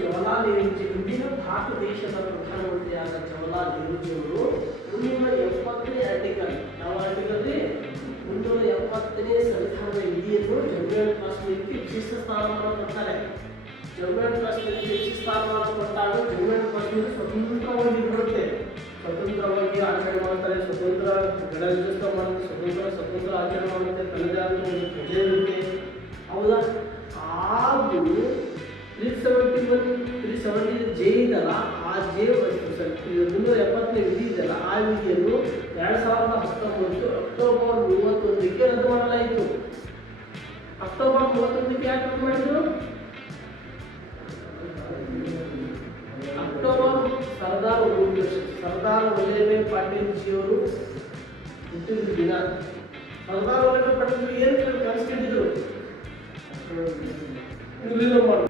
ಜವಾಹರಲಾಲ್ ನೆಹರೂಜಿ ಇಂದಿನ ಭಾರತ ದೇಶದ ಪ್ರಧಾನಮಂತ್ರಿಯಾದ ಜವಾಹರಲಾಲ್ ನೆಹರೂಜಿಯವರು ಮುನ್ನೂರ ಎಪ್ಪತ್ತನೇ ಆರ್ಟಿಕಲ್ ಯಾವ ಆರ್ಟಿಕಲ್ ಮುನ್ನೂರ ಎಪ್ಪತ್ತನೇ ಸಂವಿಧಾನದ ವಿಧಿಯನ್ನು ಜಮ್ಮು ಆ್ಯಂಡ್ ಕಾಶ್ಮೀರಕ್ಕೆ ವಿಶೇಷ ಸ್ಥಾನಮಾನ ಕೊಡ್ತಾರೆ. ಜಮ್ಮು ಆ್ಯಂಡ್ ಕಾಶ್ಮೀರಕ್ಕೆ ವಿಶೇಷ ಸ್ಥಾನಮಾನ ಕೊಟ್ಟಾಗ ಜಮ್ಮು ಆ್ಯಂಡ್ ಕಾಶ್ಮೀರ ಸ್ವತಂತ್ರವಾಗಿ ಬರುತ್ತೆ ಸ್ವತಂತ್ರವಾಗಿ ಆಚರಣೆ ಮಾಡ್ತಾರೆ, ಸ್ವತಂತ್ರ ಗಣರಾಜ್ಯೋತ್ಸವ ಮಾಡ್ತಾರೆ, ಸ್ವತಂತ್ರ ಸ್ವತಂತ್ರ ಆಚರಣೆ ಮಾಡುತ್ತೆ ತನ್ನದೇ ಒಂದು ಪ್ರಜೆ ಒನ್ ತ್ರೀ ಸೆವೆಂಟಿ ಜೆ ಇದಲ್ಲ ಆ ಜೆ ಮುನ್ನೂರ ಎಪ್ಪತ್ತನೇ ವಿಧಿ ಇದೆಯಲ್ಲ, ಆ ವಿಧಿಯನ್ನು ಎರಡು ಸಾವಿರದ ಹತ್ತೊಂಬತ್ತು ಅಕ್ಟೋಬರ್ ಮೂವತ್ತೊಂದಕ್ಕೆ ರದ್ದು ಮಾಡಲಾಯಿತು. ಅಕ್ಟೋಬರ್ ಮೂವತ್ತೊಂದಕ್ಕೆ ಯಾಕೆ ರದ್ದು ಮಾಡಿದ್ರು? ಅಕ್ಟೋಬರ್ ಸರ್ದಾರ್ ಸರ್ದಾರ್ ವಲ್ಲಭಾಯ್ ಪಾಟೀಲ್ ಜಿಯವರು ಹುಟ್ಟಿದ ದಿನ. ಸರ್ದಾರ್ ವಲ್ಲಭಾಯ್ ಪಾಟೀಲ್ ಏನು ಕನಸ್ಕೊಂಡಿದ್ರು ವಿಲೀನ ಮಾಡು.